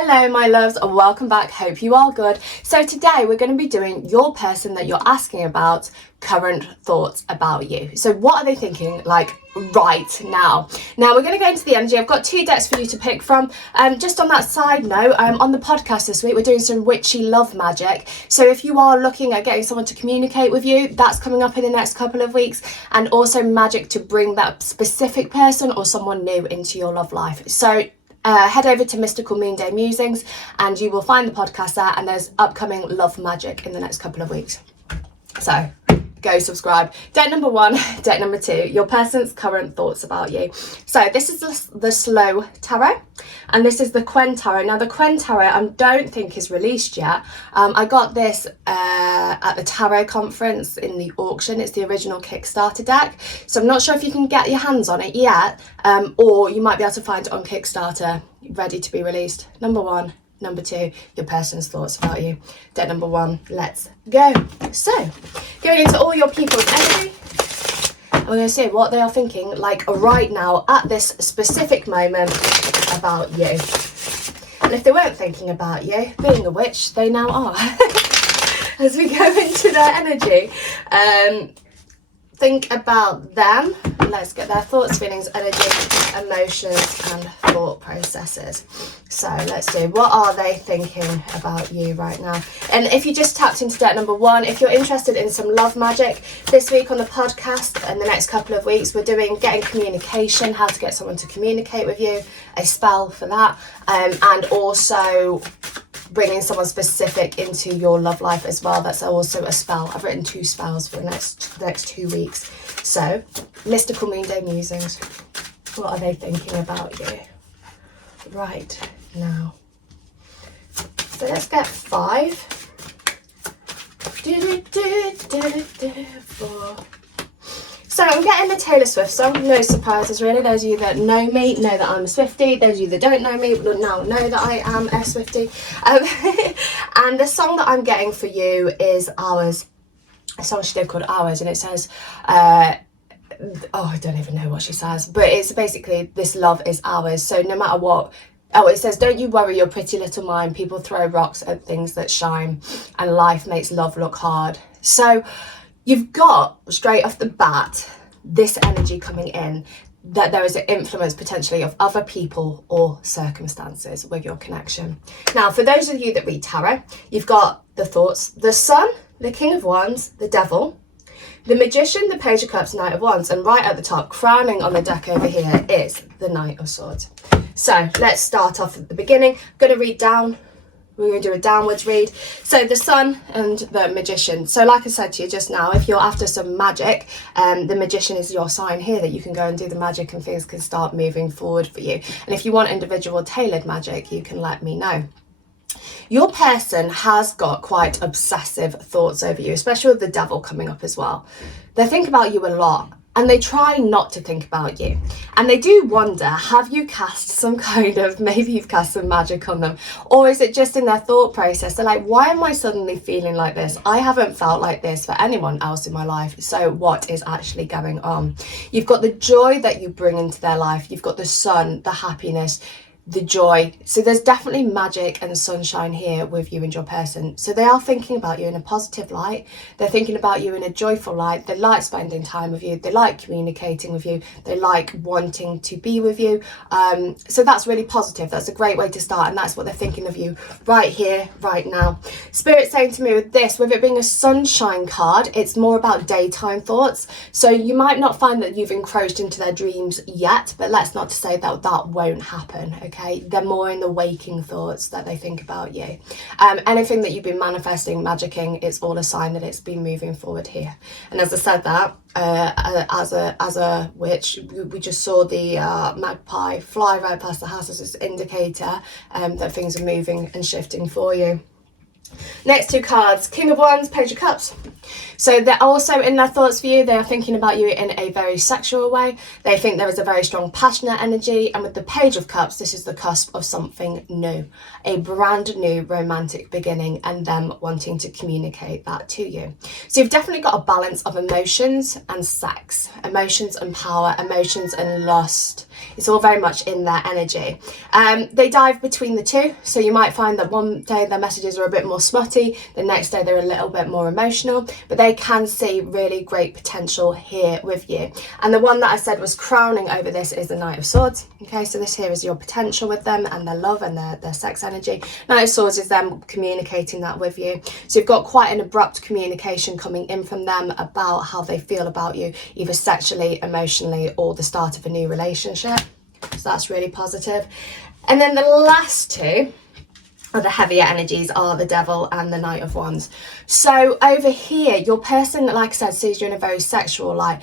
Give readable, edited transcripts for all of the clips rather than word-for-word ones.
Hello my loves, and welcome back. Hope you are good. So today we're going to be doing your person that you're asking about, current thoughts about you. So what are they thinking like right now? Now we're going to go into the energy. I've got 2 decks for you to pick from. Just on that side note, on the podcast this week we're doing some witchy love magic. So if you are looking at getting someone to communicate with you, that's coming up in the next couple of weeks, and also magic to bring that specific person or someone new into your love life. So head over to Mystical Moon Day Musings and you will find the podcast there, and there's upcoming love magic in the next couple of weeks. So go subscribe. Deck number 1, deck number 2, your person's current thoughts about you. So this is the Slow Tarot, and this is the Quen Tarot. Now the Quen Tarot I don't think is released yet. I got this at the Tarot conference in the auction. It's the original Kickstarter deck, so I'm not sure if you can get your hands on it yet, or you might be able to find it on Kickstarter ready to be released. Number 1. Number 2, your person's thoughts about you. Deck number 1, let's go. So, going into all your people's energy, and we're going to see what they are thinking like right now at this specific moment about you. And if they weren't thinking about you, being a witch, they now are. As we go into their energy, think about them. Let's get their thoughts, feelings, energy, emotions and thought processes. So let's do, what are they thinking about you right now? And if you just tapped into deck number 1, if you're interested in some love magic, this week on the podcast and the next couple of weeks we're doing getting communication, how to get someone to communicate with you, a spell for that, and also bringing someone specific into your love life as well. That's also a spell. I've written 2 spells for the next 2 weeks. So Mystical Moon Day Musings, what are they thinking about you right now? So let's get 5. 4. So I'm getting the Taylor Swift song. No surprises really. Those of you that know me know that I'm a Swiftie. Those of you that don't know me will now know that I am a Swiftie. And the song that I'm getting for you is Hours. A song she did called Hours, and it says, I don't even know what she says, but it's basically, this love is ours. So no matter what, it says, don't you worry your pretty little mind. People throw rocks at things that shine, and life makes love look hard. So you've got, straight off the bat, this energy coming in, that there is an influence potentially of other people or circumstances with your connection. Now, for those of you that read tarot, you've got the thoughts, the Sun, the King of Wands, the Devil, the Magician, the Page of Cups, Knight of Wands, and right at the top, crowning on the deck over here, is the Knight of Swords. So let's start off at the beginning. I'm going to read down. We're going to do a downwards read. So the Sun and the Magician. So like I said to you just now, if you're after some magic, the Magician is your sign here that you can go and do the magic and things can start moving forward for you. And if you want individual tailored magic, you can let me know. Your person has got quite obsessive thoughts over you, especially with the Devil coming up as well. They think about you a lot, and they try not to think about you. And they do wonder, have you cast some kind of, maybe you've cast some magic on them, or is it just in their thought process? They're like, why am I suddenly feeling like this? I haven't felt like this for anyone else in my life. So what is actually going on? You've got the joy that you bring into their life. You've got the sun, the happiness, the joy. So there's definitely magic and sunshine here with you and your person. So they are thinking about you in a positive light. They're thinking about you in a joyful light. They like spending time with you. They like communicating with you. They like wanting to be with you. So that's really positive. That's a great way to start, and that's what they're thinking of you right here, right now. Spirit saying to me with this, with it being a sunshine card, it's more about daytime thoughts. So you might not find that you've encroached into their dreams yet, but let's not to say that that won't happen, okay? They're more in the waking thoughts that they think about you. Anything that you've been manifesting, magicking, it's all a sign that it's been moving forward here. And as I said that, as a witch, we just saw the magpie fly right past the house as an indicator that things are moving and shifting for you. Next 2 cards, King of Wands, Page of Cups. So they're also in their thoughts for you. They are thinking about you in a very sexual way. They think there is a very strong passionate energy. And with the Page of Cups, this is the cusp of something new, a brand new romantic beginning, and them wanting to communicate that to you. So you've definitely got a balance of emotions and sex, emotions and power, emotions and lust. It's all very much in their energy. They dive between the two. So you might find that one day their messages are a bit more smutty, the next day they're a little bit more emotional, but they can see really great potential here with you. And the one that I said was crowning over this is the Knight of Swords. Okay, so this here is your potential with them and their love and their sex energy. Knight of Swords is them communicating that with you. So you've got quite an abrupt communication coming in from them about how they feel about you, either sexually, emotionally, or the start of a new relationship. So that's really positive. And then the last two are the heavier energies, are the Devil and the Knight of Wands. So over here, your person, like I said, sees you in a very sexual light.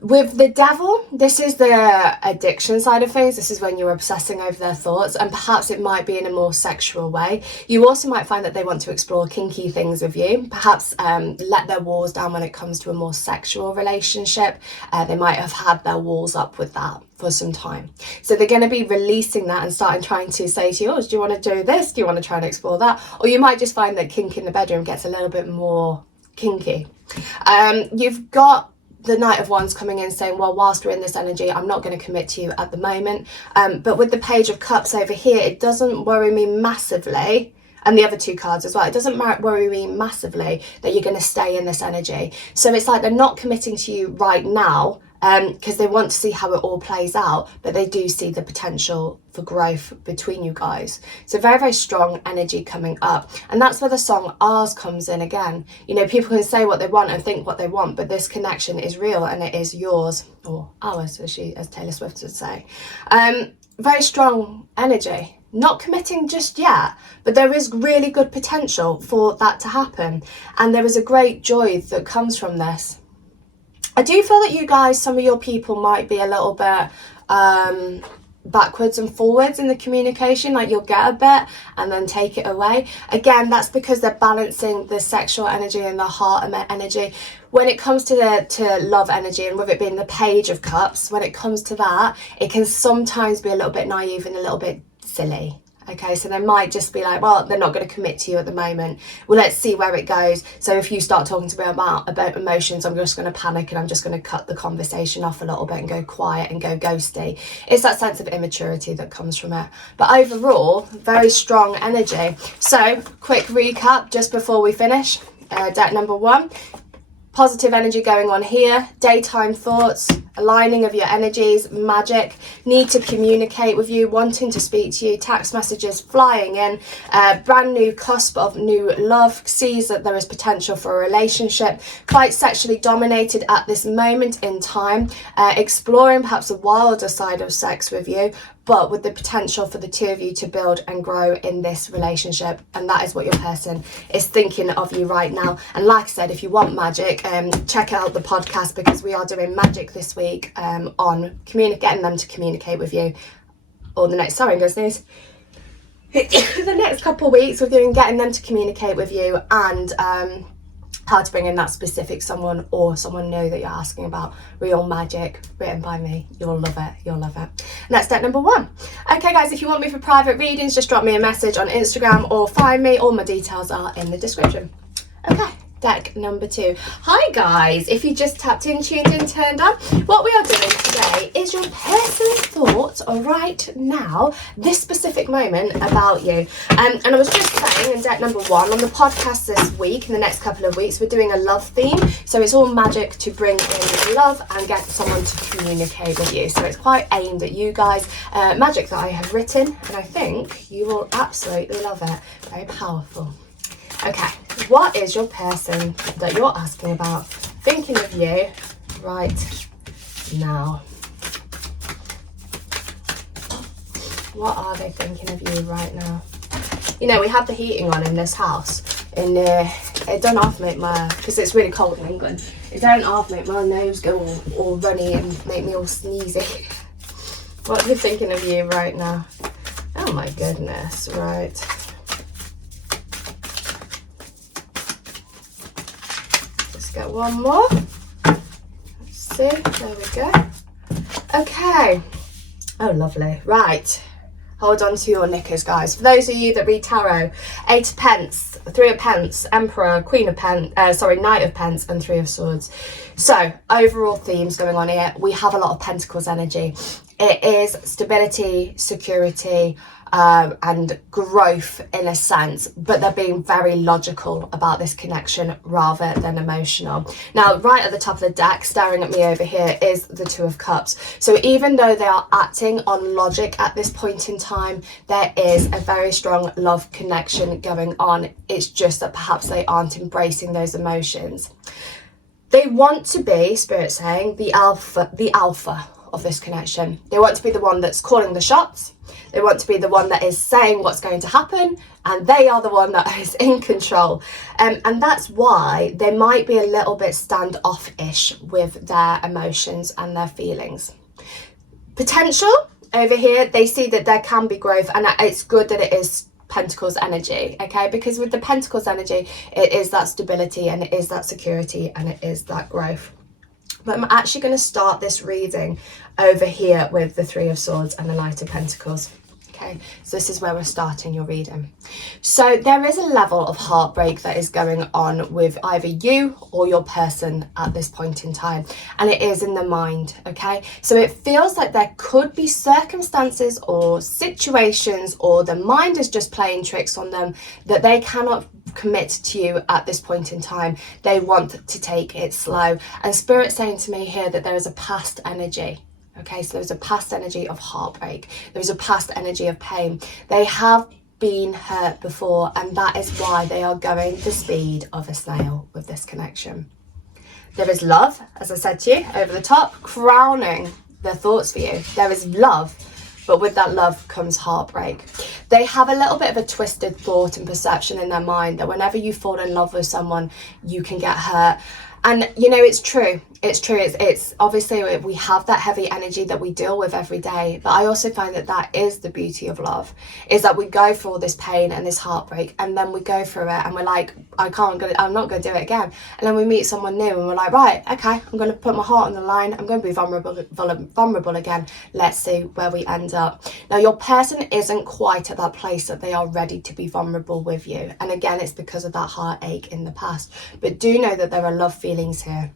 With the Devil, this is the addiction side of things. This is when you're obsessing over their thoughts, and perhaps it might be in a more sexual way. You also might find that they want to explore kinky things with you, perhaps let their walls down when it comes to a more sexual relationship. They might have had their walls up with that for some time. So they're going to be releasing that and starting trying to say to you, oh, do you want to do this? Do you want to try and explore that? Or you might just find that kink in the bedroom gets a little bit more kinky. You've got the Knight of Wands coming in saying, well, whilst we're in this energy, I'm not going to commit to you at the moment. But with the Page of Cups over here, it doesn't worry me massively. And the other two cards as well, it doesn't worry me massively that you're going to stay in this energy. So it's like they're not committing to you right now because they want to see how it all plays out, but they do see the potential for growth between you guys. So very, very strong energy coming up. And that's where the song Ours comes in again. You know, people can say what they want and think what they want, but this connection is real and it is yours, or ours, as Taylor Swift would say. Very strong energy. Not committing just yet, but there is really good potential for that to happen. And there is a great joy that comes from this. I do feel that you guys, some of your people might be a little bit backwards and forwards in the communication, like you'll get a bit and then take it away. Again, that's because they're balancing the sexual energy and the heart energy. When it comes to love energy, and with it being the Page of Cups, when it comes to that, it can sometimes be a little bit naive and a little bit silly. Okay, so they might just be like, well, they're not going to commit to you at the moment. Well, let's see where it goes. So if you start talking to me about emotions, I'm just going to panic and I'm just going to cut the conversation off a little bit and go quiet and go ghosty. It's that sense of immaturity that comes from it. But overall, very strong energy. So quick recap just before we finish. Deck number 1. Positive energy going on here, daytime thoughts, aligning of your energies, magic, need to communicate with you, wanting to speak to you, text messages flying in, brand new cusp of new love, sees that there is potential for a relationship, quite sexually dominated at this moment in time, exploring perhaps a wilder side of sex with you, but with the potential for the two of you to build and grow in this relationship. And that is what your person is thinking of you right now. And like I said, if you want magic, check out the podcast, because we are doing magic this week on getting them to communicate with you. Or the next, sorry, guys, the next couple of weeks we're doing getting them to communicate with you, and how to bring in that specific someone or someone new that you're asking about. Real magic written by me. You'll love it. You'll love it. And that's step number 1. Okay, guys, if you want me for private readings, just drop me a message on Instagram or find me. All my details are in the description. Okay. Deck number 2. Hi guys, if you just tapped in, tuned in, turned on, what we are doing today is your person's thoughts right now, this specific moment about you. And I was just saying in deck number 1 on the podcast this week, in the next couple of weeks, we're doing a love theme. So it's all magic to bring in love and get someone to communicate with you. So it's quite aimed at you guys. Magic that I have written, and I think you will absolutely love it. Very powerful. Okay, what is your person that you're asking about thinking of you right now? What are they thinking of you right now? You know, we have the heating on in this house, and it don't half make my, because it's really cold in England, it don't half make my nose go all runny and make me all sneezy. What are they thinking of you right now? Oh my goodness, right. get one more. Let's see, there we go. Okay. Oh, lovely. Right. Hold on to your knickers, guys. For those of you that read tarot, 8 of Pence, 3 of Pence, Emperor, Queen of Pence, Knight of Pence, and 3 of Swords. So, overall themes going on here. We have a lot of Pentacles energy. It is stability, security, and growth in a sense, but they're being very logical about this connection rather than emotional. Now, right at the top of the deck, staring at me over here, is the 2 of Cups. So even though they are acting on logic at this point in time, there is a very strong love connection going on. It's just that perhaps they aren't embracing those emotions. They want to be, Spirit saying, the alpha of this connection. They want to be the one that's calling the shots. They want to be the one that is saying what's going to happen, and they are the one that is in control. And that's why they might be a little bit standoffish with their emotions and their feelings. Potential over here, they see that there can be growth, and it's good that it is Pentacles energy, okay? Because with the Pentacles energy, it is that stability, and it is that security, and it is that growth. But I'm actually going to start this reading over here with the 3 of Swords and the Knight of Pentacles. Okay, so this is where we're starting your reading. So there is a level of heartbreak that is going on with either you or your person at this point in time, and it is in the mind, okay? So it feels like there could be circumstances or situations, or the mind is just playing tricks on them, that they cannot commit to you at this point in time. They want to take it slow. And Spirit saying to me here that there is a past energy. Okay, so there's a past energy of heartbreak. There's a past energy of pain. They have been hurt before, and that is why they are going the speed of a snail with this connection. There is love, as I said to you, over the top, crowning their thoughts for you. There is love, but with that love comes heartbreak. They have a little bit of a twisted thought and perception in their mind that whenever you fall in love with someone, you can get hurt. And you know, it's true. It's obviously we have that heavy energy that we deal with every day, but I also find that that is the beauty of love, is that we go through all this pain and this heartbreak, and then we go through it and we're like, I'm not going to do it again. And then we meet someone new and we're like, right, okay, I'm going to put my heart on the line. I'm going to be vulnerable again. Let's see where we end up. Now, your person isn't quite at that place that they are ready to be vulnerable with you. And again, it's because of that heartache in the past. But do know that there are love feelings here.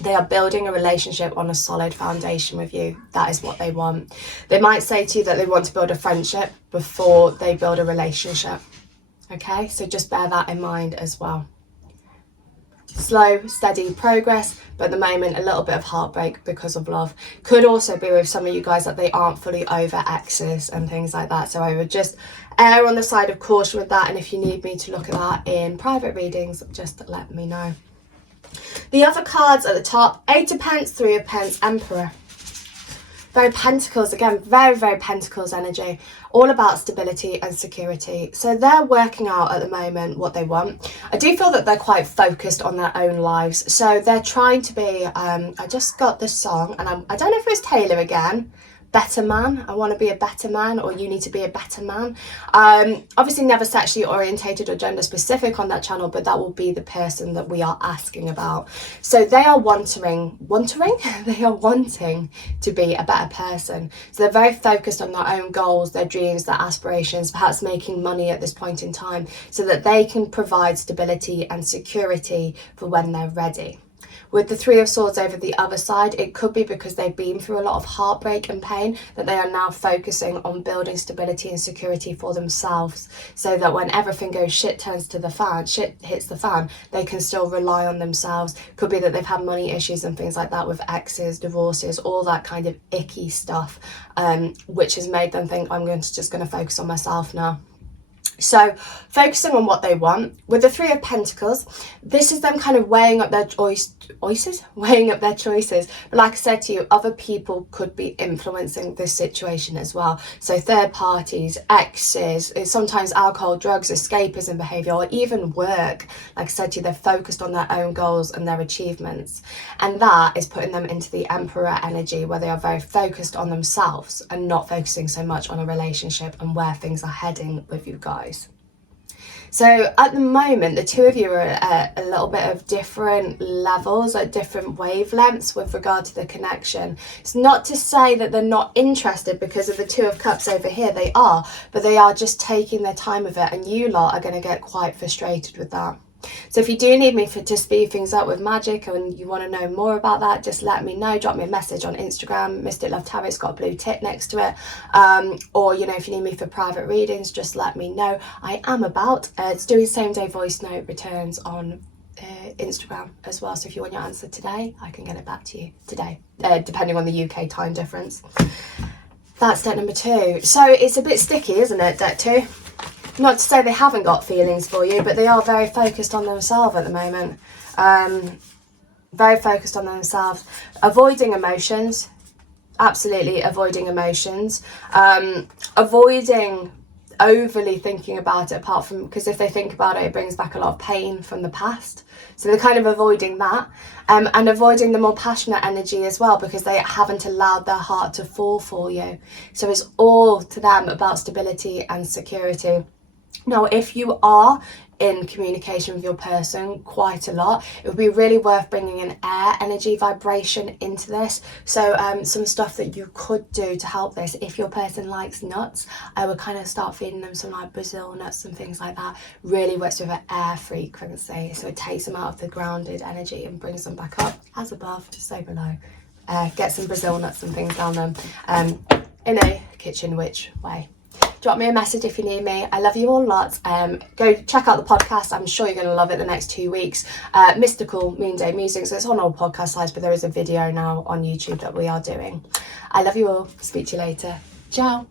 They are building a relationship on a solid foundation with you. That is what they want. They might say to you that they want to build a friendship before they build a relationship. Okay, so just bear that in mind as well. Slow, steady progress, but at the moment a little bit of heartbreak because of love. Could also be with some of you guys that they aren't fully over exes and things like that. So I would just err on the side of caution with that. And if you need me to look at that in private readings, just let me know. The other cards at the top, 8 of Pence, 3 of Pence, Emperor. Very Pentacles, again, very, very Pentacles energy. All about stability and security. So they're working out at the moment what they want. I do feel that they're quite focused on their own lives. So they're trying to be, I just got this song, and I don't know if it was Taylor again. Better man, I want to be a better man, or you need to be a better man. Obviously never sexually orientated or gender specific on that channel, but that will be the person that we are asking about. So they are wanting they are wanting to be a better person. So they're very focused on their own goals, their dreams, their aspirations, perhaps making money at this point in time, so that they can provide stability and security for when they're ready. With the 3 of Swords over the other side, it could be because they've been through a lot of heartbreak and pain, that they are now focusing on building stability and security for themselves, so that when everything goes shit hits the fan, they can still rely on themselves. Could be that they've had money issues and things like that with exes, divorces, all that kind of icky stuff, which has made them think, I'm just going to focus on myself now. So focusing on what they want. With the 3 of Pentacles, this is them kind of weighing up their choices. But like I said to you, other people could be influencing this situation as well. So third parties, exes, sometimes alcohol, drugs, escapism behavior, or even work. Like I said to you, they're focused on their own goals and their achievements. And that is putting them into the Emperor energy, where they are very focused on themselves and not focusing so much on a relationship and where things are heading with you guys. So at the moment, the two of you are at a little bit of different levels, like different wavelengths with regard to the connection. It's not to say that they're not interested, because of the Two of Cups over here, they are, but they are just taking their time with it, and you lot are going to get quite frustrated with that. So if you do need me to speed things up with magic and you want to know more about that, just let me know. Drop me a message on Instagram. Mystic Love Tarot's got a blue tick next to it. Or, you know, if you need me for private readings, just let me know. I am about doing same day voice note returns on Instagram as well. So if you want your answer today, I can get it back to you today, depending on the UK time difference. That's deck number 2. So it's a bit sticky, isn't it, deck 2? Not to say they haven't got feelings for you, but they are very focused on themselves at the moment. Very focused on themselves. Avoiding emotions. Absolutely avoiding emotions. Avoiding overly thinking about it, apart from, because if they think about it, it brings back a lot of pain from the past. So they're kind of avoiding that. And avoiding the more passionate energy as well, because they haven't allowed their heart to fall for you. So it's all to them about stability and security. Now, if you are in communication with your person quite a lot, it would be really worth bringing an air energy vibration into this. So some stuff that you could do to help this, if your person likes nuts, I would kind of start feeding them some like Brazil nuts and things like that. Really works with an air frequency, so it takes them out of the grounded energy and brings them back up, as above, so below. Get some Brazil nuts and things down them in a kitchen witch way. Drop me a message if you need me. I love you all lots. Go check out the podcast. I'm sure you're going to love it the next 2 weeks. Mystical Moon Day Musing. So it's on all podcast sites, but there is a video now on YouTube that we are doing. I love you all. Speak to you later. Ciao.